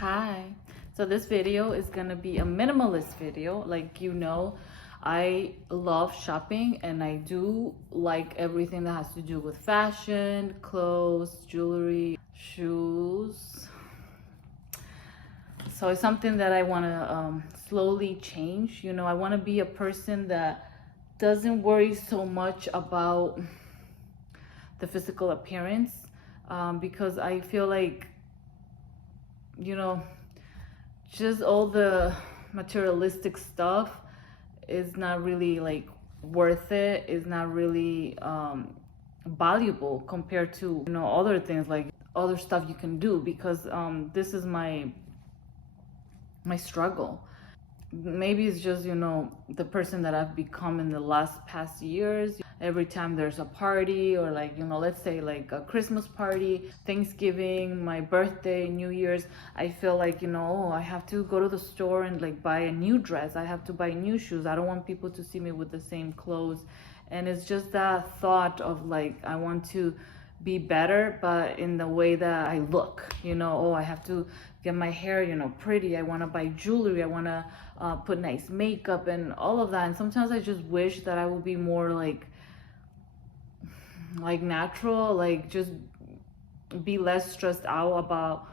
Hi. So this video is gonna be a minimalist video. I love shopping and I do like everything that has to do with fashion, clothes, jewelry, shoes. So it's something that I wanna slowly change. I wanna be a person that doesn't worry so much about the physical appearance, because I feel like, you know, just all the materialistic stuff is not really like worth it, is not really valuable compared to other things, like other stuff you can do, because this is my struggle. Maybe it's just the person that I've become in the past years. Every time there's a party, or let's say like a Christmas party, Thanksgiving, my birthday, New Year's, I feel like I have to go to the store and like buy a new dress. I have to buy new shoes. I don't want people to see me with the same clothes. And it's just that thought of like, I want to be better, but in the way that I look, I have to get my hair pretty. I want to buy jewelry. I want to put nice makeup and all of that. And sometimes I just wish that I would be more like natural, like just be less stressed out about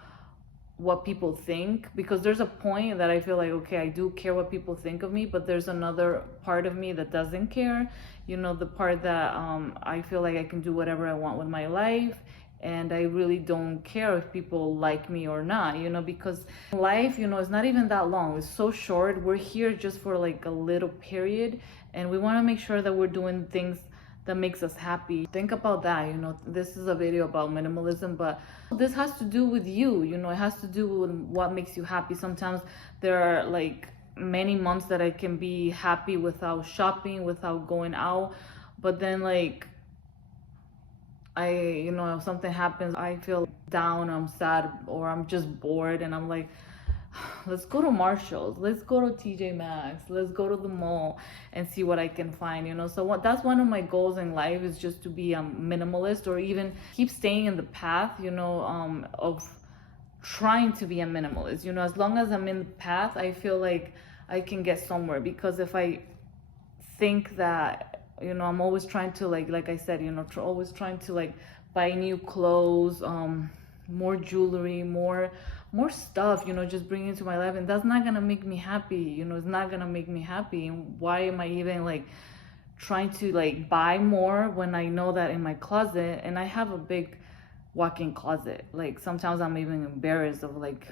what people think, because there's a point that I feel like, okay, I do care what people think of me, but there's another part of me that doesn't care, the part that I feel like I can do whatever I want with my life, and I really don't care if people like me or not, because life, is not even that long. It's so short. We're here just for like a little period, and we want to make sure that we're doing things that makes us happy. Think about that. This is a video about minimalism, but this has to do with you. It has to do with what makes you happy. Sometimes there are like many months that I can be happy without shopping, without going out, but then like if something happens, I feel down, I'm sad, or I'm just bored, and I'm like, let's go to Marshall's, let's go to TJ Maxx, let's go to the mall and see what I can find. So that's one of my goals in life, is just to be a minimalist, or even keep staying in the path, of trying to be a minimalist. As long as I'm in the path, I feel like I can get somewhere. Because if I think that I'm always trying to like I said, always trying to like buy new clothes, more jewelry, more stuff, just bring into my life, and that's not gonna make me happy. It's not gonna make me happy. And why am I even like trying to like buy more when I know that in my closet, and I have a big walk-in closet, like sometimes I'm even embarrassed of like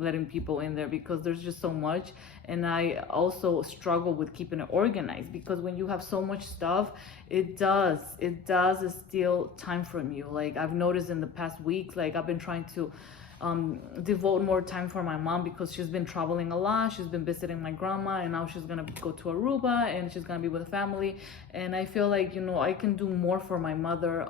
letting people in there, because there's just so much. And I also struggle with keeping it organized, because when you have so much stuff, it does steal time from you. Like I've noticed in the past weeks, like I've been trying to devote more time for my mom, because she's been traveling a lot. She's been visiting my grandma, and now she's gonna go to Aruba, and she's gonna be with family. And I feel like I can do more for my mother.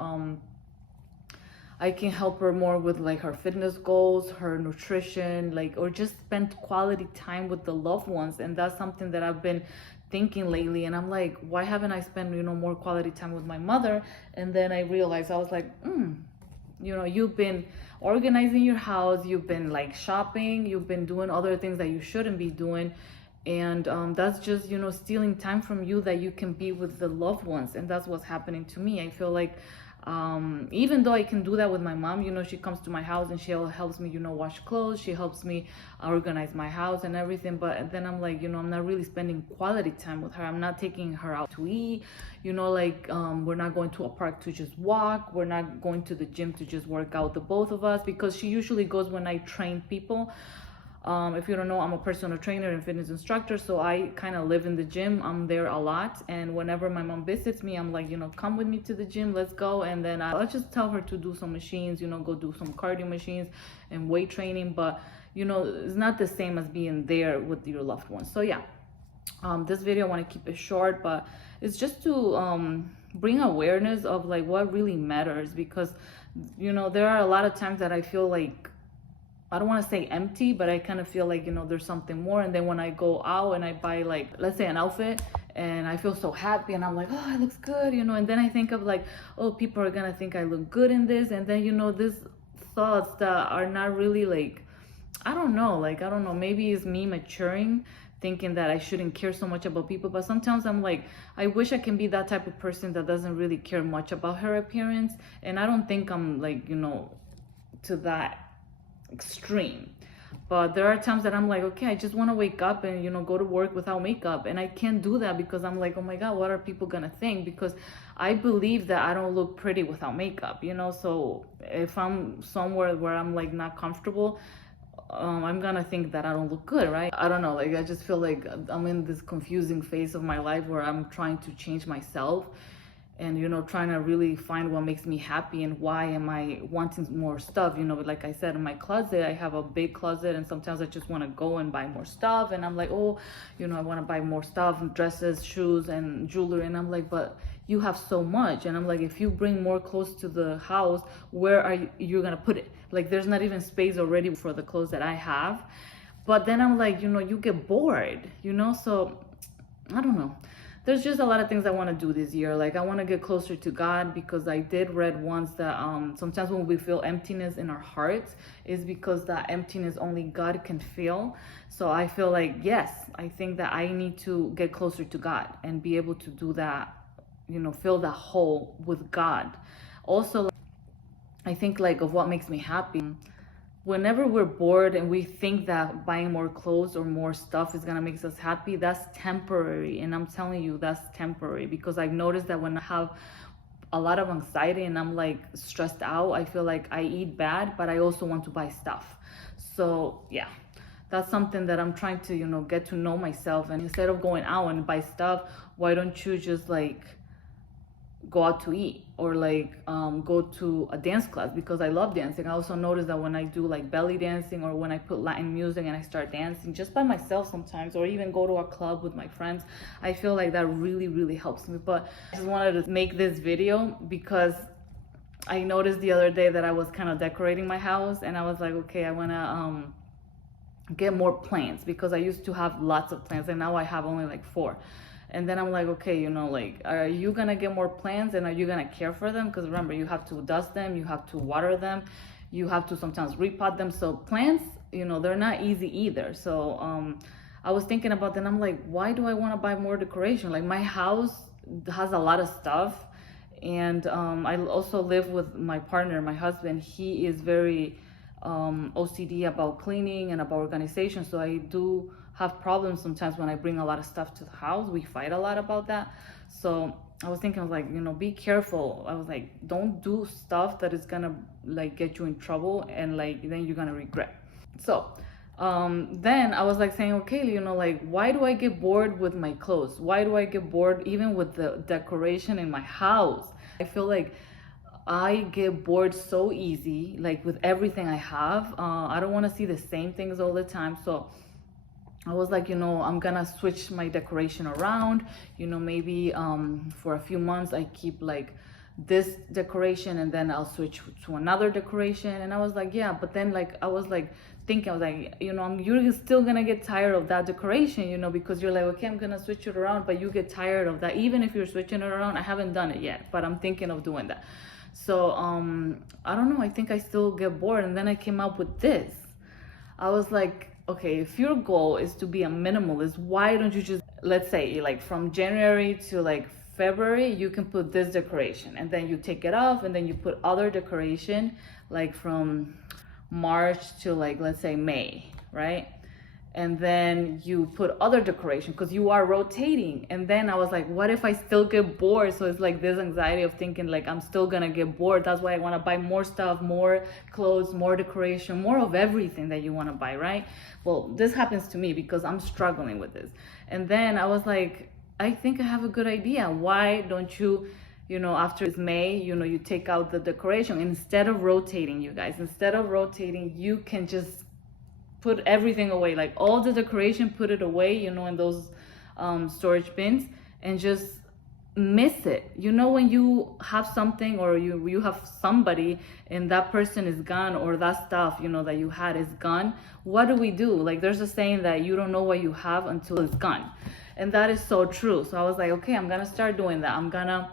I can help her more with like her fitness goals, her nutrition, or just spend quality time with the loved ones. And that's something that I've been thinking lately. And I'm like, why haven't I spent more quality time with my mother? And then I realized, I was like, you've been organizing your house, you've been like shopping, you've been doing other things that you shouldn't be doing, and that's just stealing time from you that you can be with the loved ones. And that's what's happening to me. I feel like even though I can do that with my mom, she comes to my house and she helps me wash clothes, she helps me organize my house and everything, but then I'm like, I'm not really spending quality time with her. I'm not taking her out to eat, we're not going to a park to just walk, we're not going to the gym to just work out, the both of us, because she usually goes when I train people. If you don't know, I'm a personal trainer and fitness instructor, so I kind of live in the gym. I'm there a lot, and whenever my mom visits me, I'm like, come with me to the gym, let's go. And then I'll just tell her to do some machines, go do some cardio machines and weight training, but it's not the same as being there with your loved ones. So yeah, this video I want to keep it short, but it's just to bring awareness of like what really matters, because there are a lot of times that I feel like, I don't want to say empty, but I kind of feel like, there's something more. And then when I go out and I buy like, let's say an outfit, and I feel so happy, and I'm like, oh, it looks good, and then I think of like, oh, people are gonna think I look good in this. And then, these thoughts that are not really like, I don't know, like, I don't know, maybe it's me maturing, thinking that I shouldn't care so much about people. But sometimes I'm like, I wish I can be that type of person that doesn't really care much about her appearance. And I don't think I'm like, to that extreme. But there are times that I'm like, okay, I just want to wake up and, go to work without makeup. And I can't do that because I'm like, oh my God, what are people going to think? Because I believe that I don't look pretty without makeup, So if I'm somewhere where I'm like not comfortable, I'm gonna think that I don't look good, right? I don't know, like I just feel like I'm in this confusing phase of my life where I'm trying to change myself and trying to really find what makes me happy and why am I wanting more stuff. Like I said, in my closet I have a big closet, and sometimes I just want to go and buy more stuff, and I'm like, oh, I want to buy more stuff, dresses, shoes, and jewelry, and I'm like, but you have so much. And I'm like, if you bring more clothes to the house, where are you gonna put it? Like, there's not even space already for the clothes that I have. But then I'm like, you get bored, so I don't know. There's just a lot of things I want to do this year. Like, I want to get closer to God, because I did read once that sometimes when we feel emptiness in our hearts is because that emptiness only God can feel. So I feel like, yes, I think that I need to get closer to God and be able to do that, fill that hole with God. Also, I think like of what makes me happy. Whenever we're bored and we think that buying more clothes or more stuff is gonna make us happy, that's temporary. And I'm telling you, that's temporary, because I've noticed that when I have a lot of anxiety and I'm like stressed out, I feel like I eat bad, but I also want to buy stuff. So yeah, that's something that I'm trying to, get to know myself. And instead of going out and buy stuff, why don't you just like go out to eat, or like go to a dance class, because I love dancing. I also notice that when I do like belly dancing, or when I put Latin music and I start dancing just by myself sometimes, or even go to a club with my friends, I feel like that really, really helps me. But I just wanted to make this video because I noticed the other day that I was kind of decorating my house, and I was like, okay, I want to get more plants, because I used to have lots of plants and now I have only like 4. And then I'm like, okay, like, are you gonna get more plants, and are you gonna care for them? Because remember, you have to dust them, you have to water them, you have to sometimes repot them. So plants, they're not easy either. So I was thinking about that, and I'm like, why do I want to buy more decoration? Like, my house has a lot of stuff, and I also live with my partner, my husband. He is very OCD about cleaning and about organization. So I do have problems sometimes when I bring a lot of stuff to the house. We fight a lot about that. So I was thinking, I was like, be careful. I was like, don't do stuff that is gonna like get you in trouble, and like then you're gonna regret. So then I was like saying, okay, like, why do I get bored with my clothes? Why do I get bored even with the decoration in my house? I feel like I get bored so easy, like with everything I have. I don't want to see the same things all the time. So I was like, I'm gonna switch my decoration around. Maybe for a few months I keep like this decoration, and then I'll switch to another decoration. And I was like, yeah, but then like I was like thinking, I was like, you're still gonna get tired of that decoration, because you're like, okay, I'm gonna switch it around, but you get tired of that. Even if you're switching it around, I haven't done it yet, but I'm thinking of doing that. So I don't know, I think I still get bored. And then I came up with this. I was like, okay, if your goal is to be a minimalist, why don't you just, let's say like from January to like February, you can put this decoration, and then you take it off, and then you put other decoration like from March to like, let's say May, right? And then you put other decoration, because you are rotating. And then I was like, what if I still get bored? So it's like this anxiety of thinking like I'm still gonna get bored. That's why I want to buy more stuff, more clothes, more decoration, more of everything that you want to buy, right? Well, this happens to me because I'm struggling with this. And then I was like, I think I have a good idea. Why don't you, after it's May, you take out the decoration instead of rotating, you guys. Instead of rotating, you can just put everything away, like all the decoration, put it away, in those storage bins, and just miss it. When you have something, or you have somebody, and that person is gone, or that stuff, that you had is gone, what do we do? Like, there's a saying that you don't know what you have until it's gone. And that is so true. So I was like, okay, I'm gonna start doing that. I'm gonna,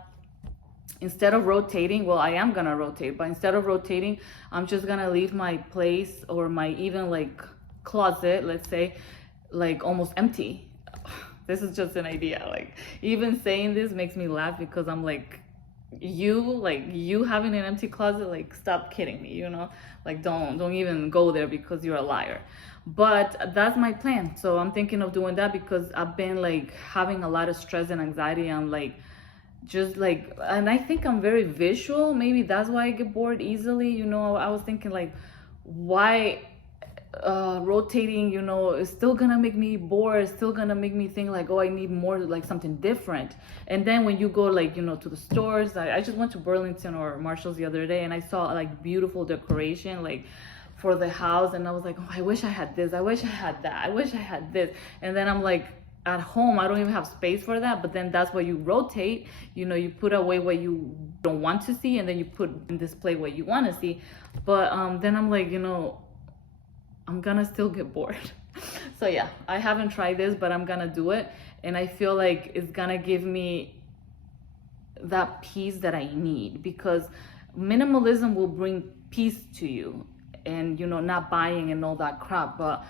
instead of rotating, well, I am gonna rotate, but instead of rotating, I'm just gonna leave my place, or my even like closet, let's say, like almost empty. This is just an idea. Like even saying this makes me laugh because I'm like, you having an empty closet, like stop kidding me, you know? Like don't even go there because you're a liar. But that's my plan. So I'm thinking of doing that because I've been like having a lot of stress and anxiety on like just like, and I think I'm very visual. Maybe that's why I get bored easily. You know, I was thinking like, why rotating, you know, is still gonna make me bored. It's still gonna make me think like, oh, I need more, like something different. And then when you go like, you know, to the stores, I just went to Burlington or Marshall's the other day, and I saw like beautiful decoration like for the house, and I was like, oh, I wish I had this, I wish I had that, I wish I had this. And then I'm like, at home I don't even have space for that. But then that's why you rotate, you know, you put away what you don't want to see, and then you put in display what you want to see. But then I'm like, you know, I'm gonna still get bored. So yeah, I haven't tried this, but I'm gonna do it, and I feel like it's gonna give me that peace that I need, because minimalism will bring peace to you, and you know, not buying and all that crap. But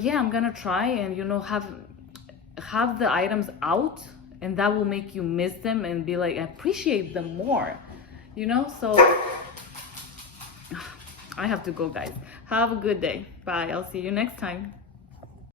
yeah, I'm gonna try, and you know, have the items out, and that will make you miss them and be like, appreciate them more, you know. So I have to go, guys. Have a good day. Bye. I'll see you next time.